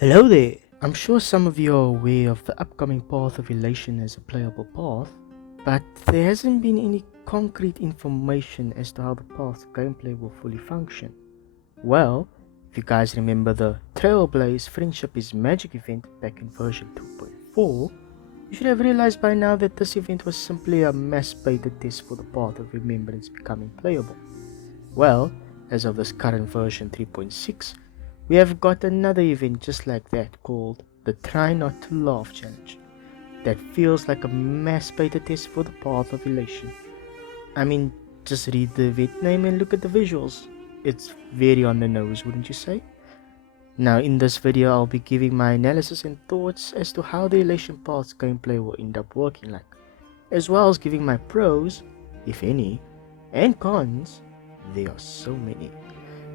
Hello there! I'm sure some of you are aware of the upcoming path of Elation as a playable path, but there hasn't been any concrete information as to how the path's gameplay will fully function. Well, if you guys remember the Trailblaze Friendship is Magic event back in version 2.4, you should have realized by now that this event was simply a mass beta test for the Path of Remembrance becoming playable. Well, as of this current version 3.6, we have got another event just like that called the Try Not to Laugh Challenge that feels like a mass beta test for the Path of Elation. I mean, just read the event name and look at the visuals. It's very on the nose, wouldn't you say? Now in this video I'll be giving my analysis and thoughts as to how the Elation Path's gameplay will end up working like, as well as giving my pros, if any, and cons, there are so many,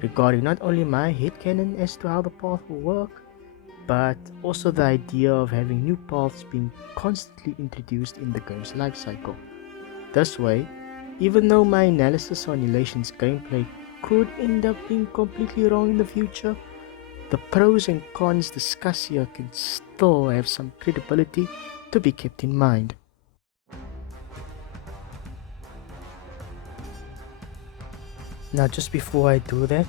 regarding not only my headcanon as to how the path will work, but also the idea of having new paths being constantly introduced in the game's lifecycle. This way, even though my analysis on Elation's gameplay could end up being completely wrong in the future, the pros and cons discussed here can still have some credibility to be kept in mind. Now just before I do that,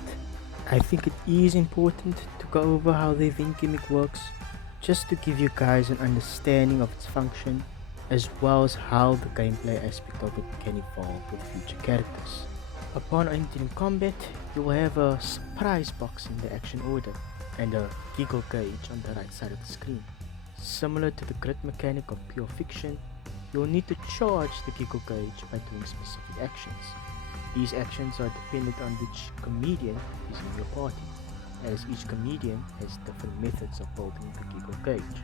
I think it is important to go over how the event gimmick works, just to give you guys an understanding of its function, as well as how the gameplay aspect of it can evolve with future characters. Upon entering combat, you will have a surprise box in the action order, and a giggle gauge on the right side of the screen. Similar to the grid mechanic of pure fiction, you will need to charge the giggle gauge by doing specific actions. These actions are dependent on which comedian is in your party, as each comedian has different methods of building the giggle gauge.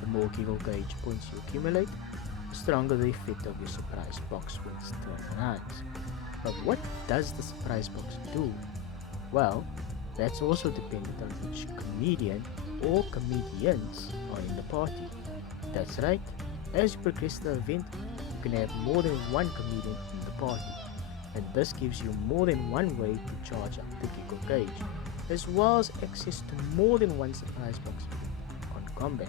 The more giggle gauge points you accumulate, the stronger the effect of your surprise box when its turn arrives. But what does the surprise box do? Well, that's also dependent on which comedian or comedians are in the party. That's right, as you progress the event, you can have more than one comedian in the party, and this gives you more than one way to charge up the giggle gauge, as well as access to more than one surprise box effect on combat.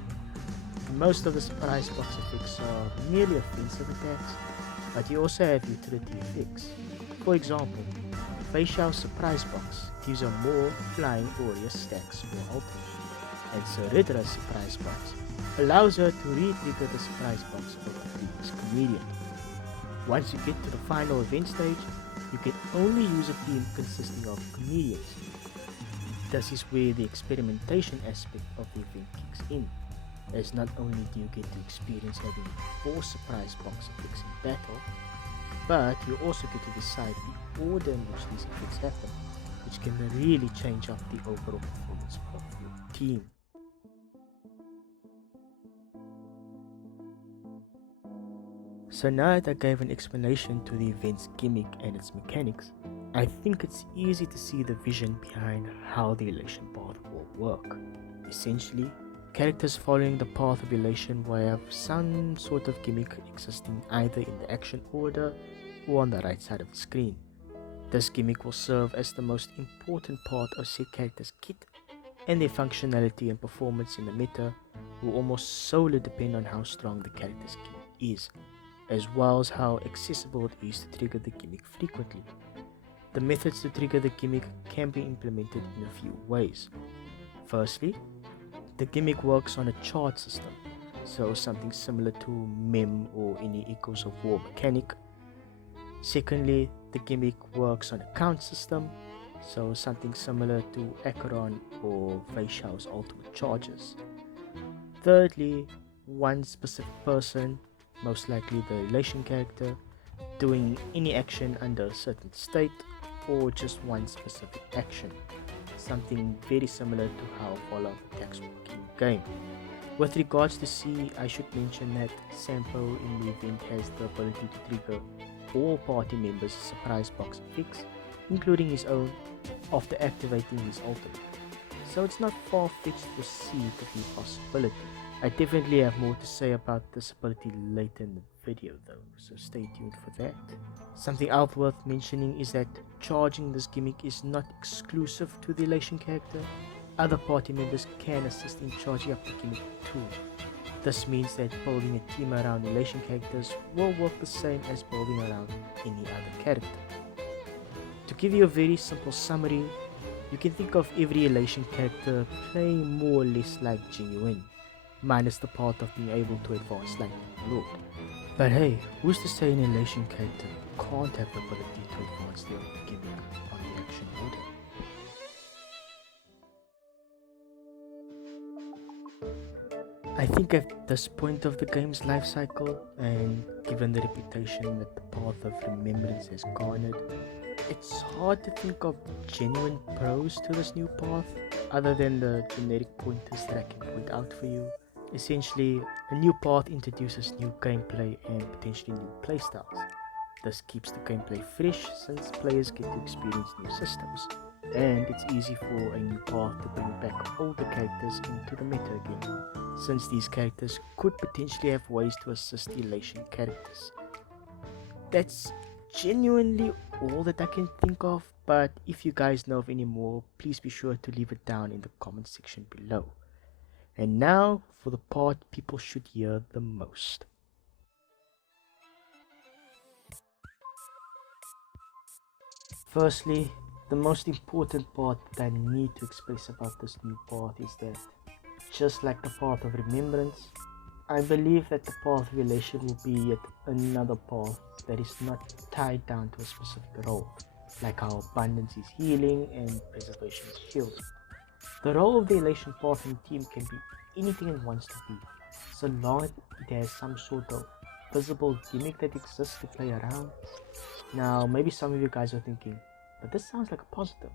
Most of the surprise box effects are merely offensive attacks, but you also have utility effects. For example, Fei Xiao's surprise box gives her more flying warrior stacks or ultimate, and Seridra's surprise box allows her to re-trigger the surprise box of a previous comedian. Once you get to the final event stage, you can only use a team consisting of comedians. This is where the experimentation aspect of the event kicks in, as not only do you get to experience having 4 surprise box effects in battle, but you also get to decide the order in which these effects happen, which can really change up the overall performance of your team. So now that I gave an explanation to the event's gimmick and its mechanics, I think it's easy to see the vision behind how the Elation path will work. Essentially, characters following the path of Elation will have some sort of gimmick existing either in the action order or on the right side of the screen. This gimmick will serve as the most important part of said character's kit, and their functionality and performance in the meta will almost solely depend on how strong the character's gimmick is, as well as how accessible it is to trigger the gimmick frequently. The methods to trigger the gimmick can be implemented in a few ways. Firstly, the gimmick works on a chart system, so something similar to MEM or any Echoes of War mechanic. Secondly, the gimmick works on a count system, so something similar to Acheron or Fei Xiao's ultimate charges. Thirdly, one specific person, most likely the Elation character, doing any action under a certain state, or just one specific action, something very similar to how follow-up attacks work in the game. With regards to C, I should mention that Sampo in the event has the ability to trigger all party members' surprise box effects, including his own, after activating his ultimate, so it's not far-fetched for C to be a possibility. I definitely have more to say about this ability later in the video though, so stay tuned for that. Something else worth mentioning is that charging this gimmick is not exclusive to the Elation character. Other party members can assist in charging up the gimmick too. This means that building a team around Elation characters will work the same as building around any other character. To give you a very simple summary, you can think of every Elation character playing more or less like genuine, minus the part of being able to advance like Lord. But hey, who's to say an Elation character can't have the ability to advance their own gimmick on the action order? I think at this point of the game's life cycle, and given the reputation that the Path of Remembrance has garnered, it's hard to think of genuine pros to this new path other than the generic pointers that I can point out for you. Essentially, a new path introduces new gameplay and potentially new playstyles. This keeps the gameplay fresh since players get to experience new systems, and it's easy for a new path to bring back older characters into the meta again, since these characters could potentially have ways to assist Elation characters. That's genuinely all that I can think of, but if you guys know of any more, please be sure to leave it down in the comment section below. And now for the part people should hear the most. Firstly, the most important part that I need to express about this new path is that, just like the Path of Remembrance, I believe that the Path of Elation will be yet another path that is not tied down to a specific role, like how Abundance is healing and Preservation is shielding. The role of the Elation path in team can be anything it wants to be, so long as it has some sort of visible gimmick that exists to play around. Now, maybe some of you guys are thinking, but this sounds like a positive.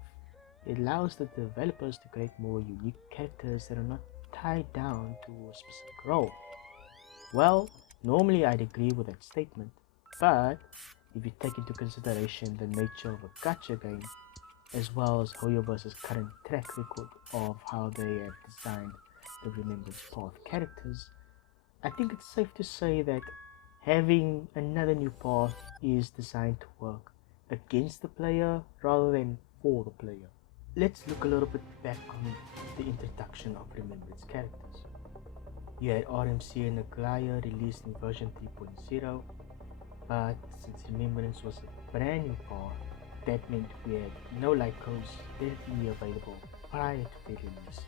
It allows the developers to create more unique characters that are not tied down to a specific role. Well, normally I'd agree with that statement, but if you take into consideration the nature of a gacha game, as well as Hoyoverse's current track record of how they have designed the Remembrance Path characters, I think it's safe to say that having another new path is designed to work against the player rather than for the player. Let's look a little bit back on the introduction of Remembrance characters. You had RMC and Aglaya released in version 3.0, but since Remembrance was a brand new path, that meant we had no light codes readily available prior to their release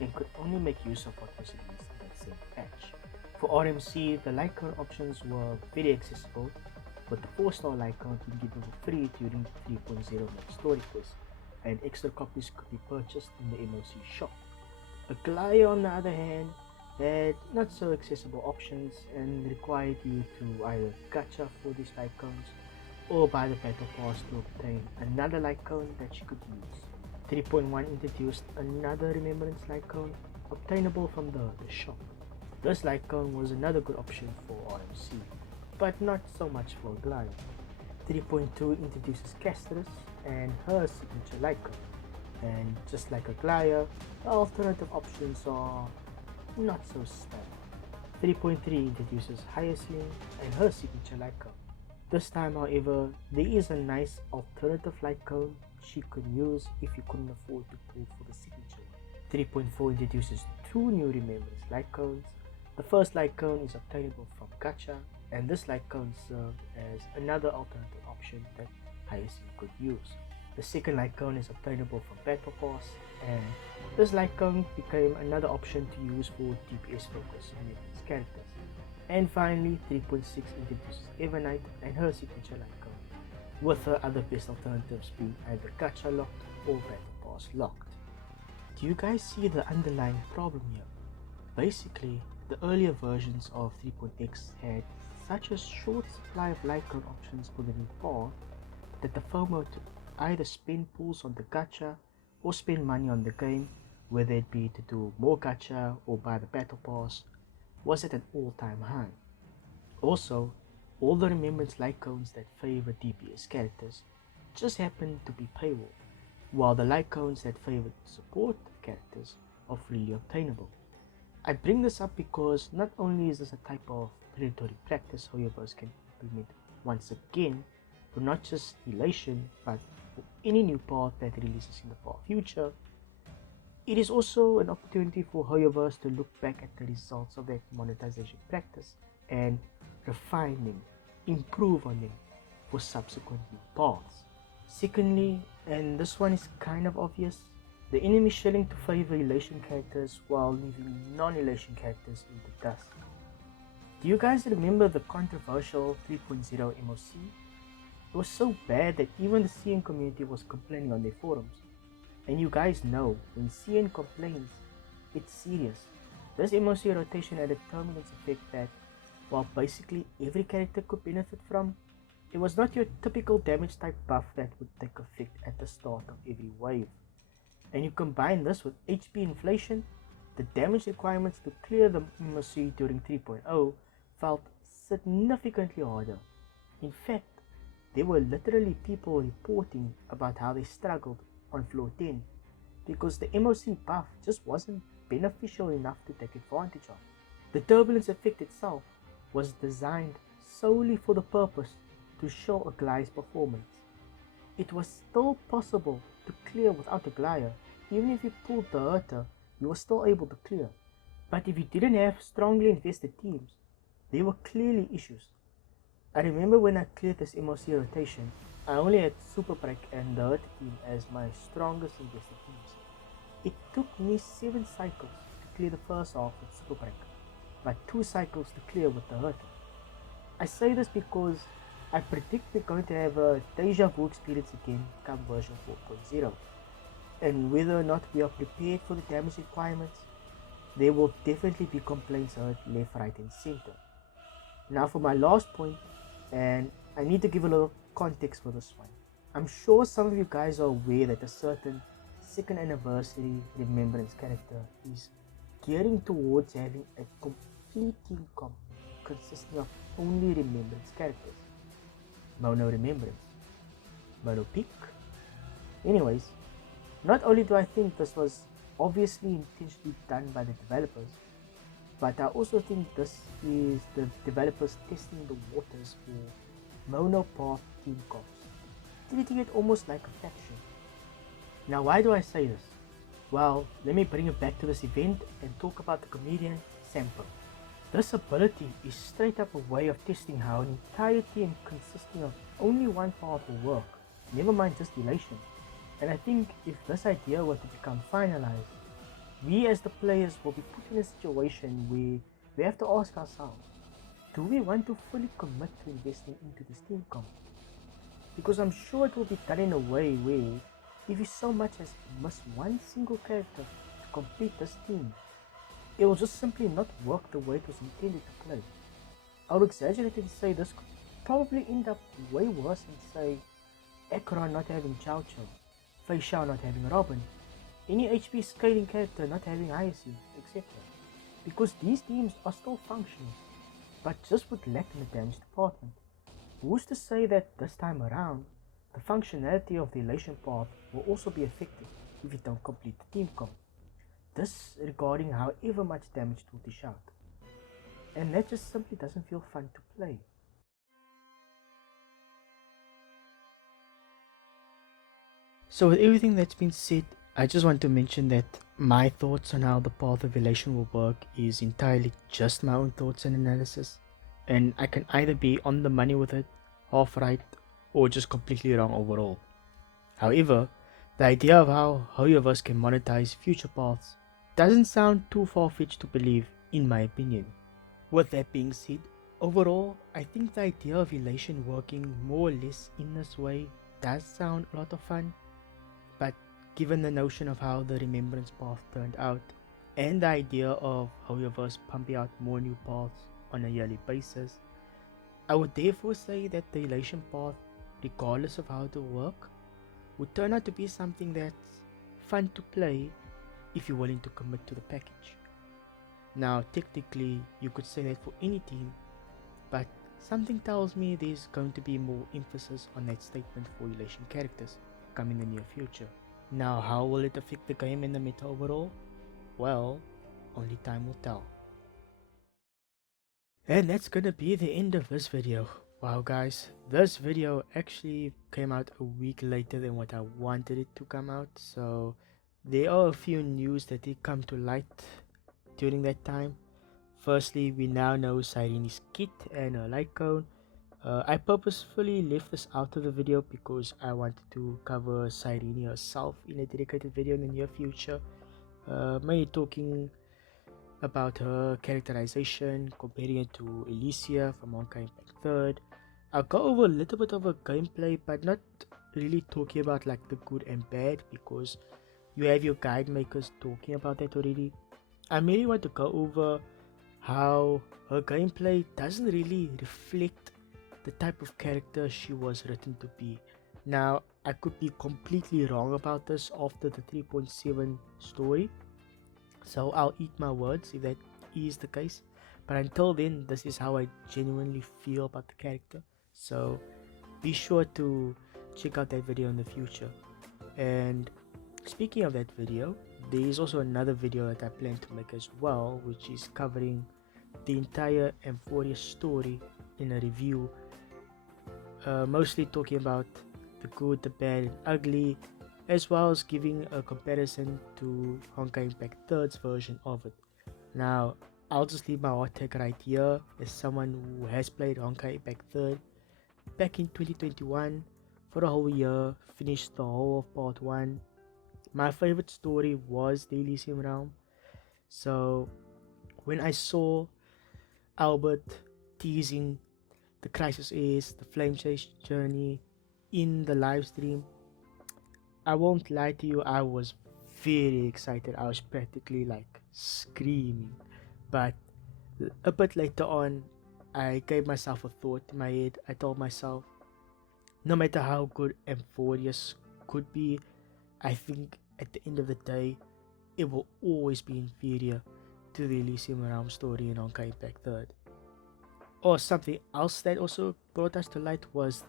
and could only make use of what was released in that same patch. For RMC, the light cone options were very accessible, with the 4-star light cone being given for free during the 3.0 main story quest, and extra copies could be purchased in the MOC shop. Aglaya, on the other hand, had not so accessible options and required you to either gacha for these light cones or buy the battle pass to obtain another light cone that you could use. 3.1 introduced another Remembrance light cone obtainable from the shop. This light cone was another good option for RMC, but not so much for Aglaya. 3.2 introduces Castress and her signature light cone, and just like Aglaya, the alternative options are not so stellar. 3.3 introduces Hyacinth and her signature light cone. This time, however, there is a nice alternative light cone she could use if you couldn't afford to pull for the signature one. 3.4 introduces two new Remembrance light cones. The first light cone is obtainable from gacha, and this light cone served as another alternative option that Hyacinth could use. The second light cone is obtainable from Battle Pass, and this light cone became another option to use for DPS focused Remembrance characters. And finally, 3.6 introduces Evernight and her signature light cone, with her other best alternatives being either gacha locked or Battle Pass locked. Do you guys see the underlying problem here? Basically, the earlier versions of 3.x had such a short supply of light cone options for the new path that the FOMO to either spend pools on the gacha or spend money on the game, whether it be to do more gacha or buy the battle pass, was at an all-time high. Also, all the Remembrance light cones that favor DPS characters just happened to be paywall, while the light cones that favored support characters are freely obtainable. I bring this up because not only is this a type of predatory practice Hoyoverse can implement once again for not just Elation but for any new path that releases in the far future, It is also an opportunity for Hoyoverse to look back at the results of that monetization practice and refine them, improve on them for subsequent new paths. Secondly, and this one is kind of obvious, the enemy shilling to favor Elation characters while leaving non-Elation characters in the dust. Do you guys remember the controversial 3.0 MOC? It was so bad that even the CN community was complaining on their forums. And you guys know, when CN complains, it's serious. This MOC rotation had a terminus effect that, while basically every character could benefit from, it was not your typical damage type buff that would take effect at the start of every wave. And you combine this with HP inflation, the damage requirements to clear the MOC during 3.0 felt significantly harder. In fact, there were literally people reporting about how they struggled on floor 10 because the MOC buff just wasn't beneficial enough to take advantage of. The turbulence effect itself was designed solely for the purpose to show a glai's performance. It was still possible to clear without a glide. Even if you pulled the hurter, you were still able to clear. But if you didn't have strongly invested teams, there were clearly issues. I remember when I cleared this MOC rotation, I only had Super Break and the hurter team as my strongest invested teams. It took me 7 cycles to clear the first half with Super Break, but 2 cycles to clear with the hurter. I say this because I predict we're going to have a deja vu experience again come version 4.0, and whether or not we are prepared for the damage requirements, there will definitely be complaints heard left, right and center. Now for my last point, and I need to give a little context for this one. I'm sure some of you guys are aware that a certain 2nd anniversary remembrance character is gearing towards having a complete team comp consisting of only remembrance characters. Mono remembrance, mono peak. Anyways, not only do I think this was obviously intentionally done by the developers, but I also think this is the developers testing the waters for monopath team comps, treating it almost like a faction. Now why do I say this? Well, let me bring it back to this event and talk about the comedian Sampo. This ability is straight up a way of testing how an entire team consisting of only one path will work, never mind just Elation. And I think if this idea were to become finalized, we as the players will be put in a situation where we have to ask ourselves, do we want to fully commit to investing into this team comp? Because I'm sure it will be done in a way where if you so much as miss one single character to complete this team, it will just simply not work the way it was intended to play. I would exaggerate and say this could probably end up way worse than say Ekron not having Chow Chow, Fei Xiao not having Robin, any HP scaling character not having ISU, etc. Because these teams are still functional, but just would lack in the damage department. Who's to say that this time around, the functionality of the Elation path will also be affected if you don't complete the team comp? This regarding however much damage it will dish out. And that just simply doesn't feel fun to play. So with everything that's been said, I just want to mention that my thoughts on how the path of Elation will work is entirely just my own thoughts and analysis, and I can either be on the money with it, half right, or just completely wrong overall. However, the idea of how Hoyoverse can monetize future paths doesn't sound too far-fetched to believe, in my opinion. With that being said, overall, I think the idea of Elation working more or less in this way does sound a lot of fun, but given the notion of how the Remembrance path turned out, and the idea of Hoyoverse pumping out more new paths on a yearly basis, I would therefore say that the Elation path, regardless of how it will work, would turn out to be something that's fun to play if you're willing to commit to the package. Now technically you could say that for any team, but something tells me there's going to be more emphasis on that statement for Elation characters come in the near future. Now how will it affect the game and the meta overall? Well, only time will tell. And that's gonna be the end of this video. Wow guys, this video actually came out a week later than what I wanted it to come out, so there are a few news that did come to light during that time. Firstly, we now know Sirene's kit and her light cone. I purposefully left this out of the video because I wanted to cover Sirene herself in a dedicated video in the near future. Mainly talking about her characterization, comparing it to Elation from Honkai Impact 3rd. I'll go over a little bit of her gameplay, but not really talking about like the good and bad, because you have your guide makers talking about that already. I mainly want to go over how her gameplay doesn't really reflect the type of character she was written to be. Now, I could be completely wrong about this after the 3.7 story, so I'll eat my words if that is the case. But until then, this is how I genuinely feel about the character. So be sure to check out that video in the future. And speaking of that video, there is also another video that I plan to make as well, which is covering the entire Amphoria story in a review, mostly talking about the good, the bad, and ugly, as well as giving a comparison to Honkai Impact 3rd's version of it. Now, I'll just leave my hot take right here as someone who has played Honkai Impact 3rd back in 2021 for a whole year, finished the whole of part 1. My favorite story was the Elysium Realm. So when I saw Albert teasing the Crisis Ace, the Flame Chase journey in the live stream, I won't lie to you, I was very excited. I was practically like screaming. But a bit later on, I gave myself a thought in my head. I told myself, no matter how good Amphorius could be, I think at the end of the day, it will always be inferior to the Elysium Realm story in Honkai Impact 3rd. Or something else that also brought us to light was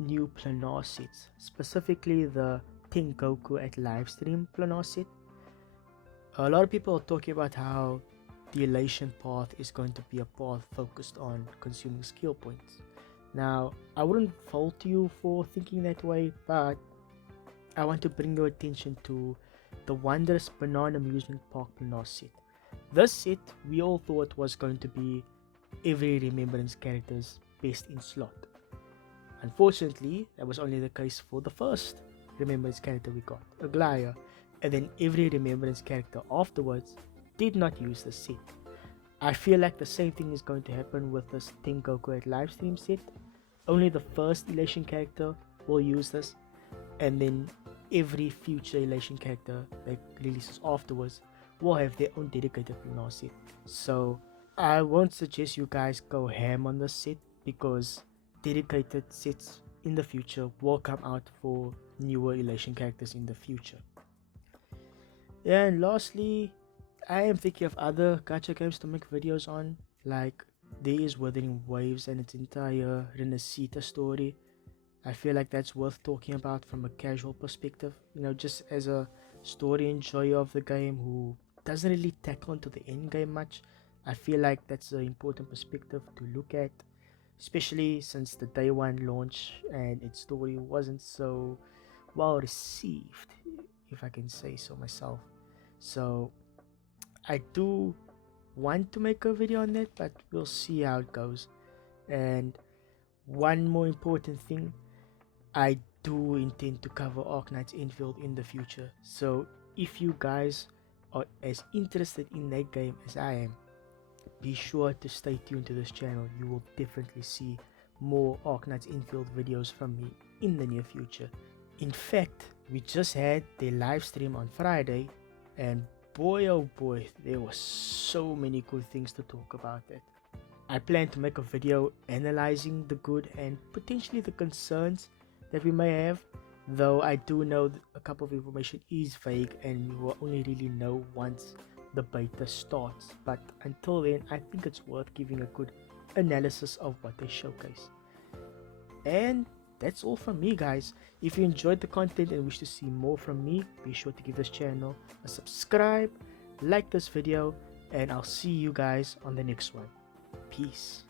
new planar sets, specifically the Tengoku at livestream planar set. A lot of people are talking about how the Elation path is going to be a path focused on consuming skill points. Now, I wouldn't fault you for thinking that way, but I want to bring your attention to the wondrous Banana Amusement Park planar set. This set we all thought was going to be every Remembrance character's best in slot. Unfortunately, that was only the case for the first Remembrance character we got, Aglaya, and then every Remembrance character afterwards did not use the set. I feel like the same thing is going to happen with this Tengoku at livestream set. Only the first Elation character will use this, and then every future Elation character that releases afterwards will have their own dedicated planar set. So I won't suggest you guys go ham on this set, because dedicated sets in the future will come out for newer Elation characters in the future. And lastly, I am thinking of other gacha games to make videos on, like there is Wuthering Waves and its entire Renacita story. I feel like that's worth talking about from a casual perspective, just as a story enjoyer of the game who doesn't really tackle into the end game much. I feel like that's an important perspective to look at, especially since the day one launch and its story wasn't so well received, if I can say so myself. So I do want to make a video on that, but we'll see how it goes. And one more important thing, I do intend to cover Arknight's Enfield in the future. So if you guys are as interested in that game as I am, be sure to stay tuned to this channel. You will definitely see more Arknight's Enfield videos from me in the near future. In fact, we just had their live stream on Friday, and boy oh boy, there were so many good things to talk about that. I plan to make a video analyzing the good and potentially the concerns that we may have, though I do know that a couple of information is vague and we will only really know once the beta starts. But until then, I think it's worth giving a good analysis of what they showcase. And that's all from me, guys. If you enjoyed the content and wish to see more from me, be sure to give this channel a subscribe, like this video, and I'll see you guys on the next one. Peace.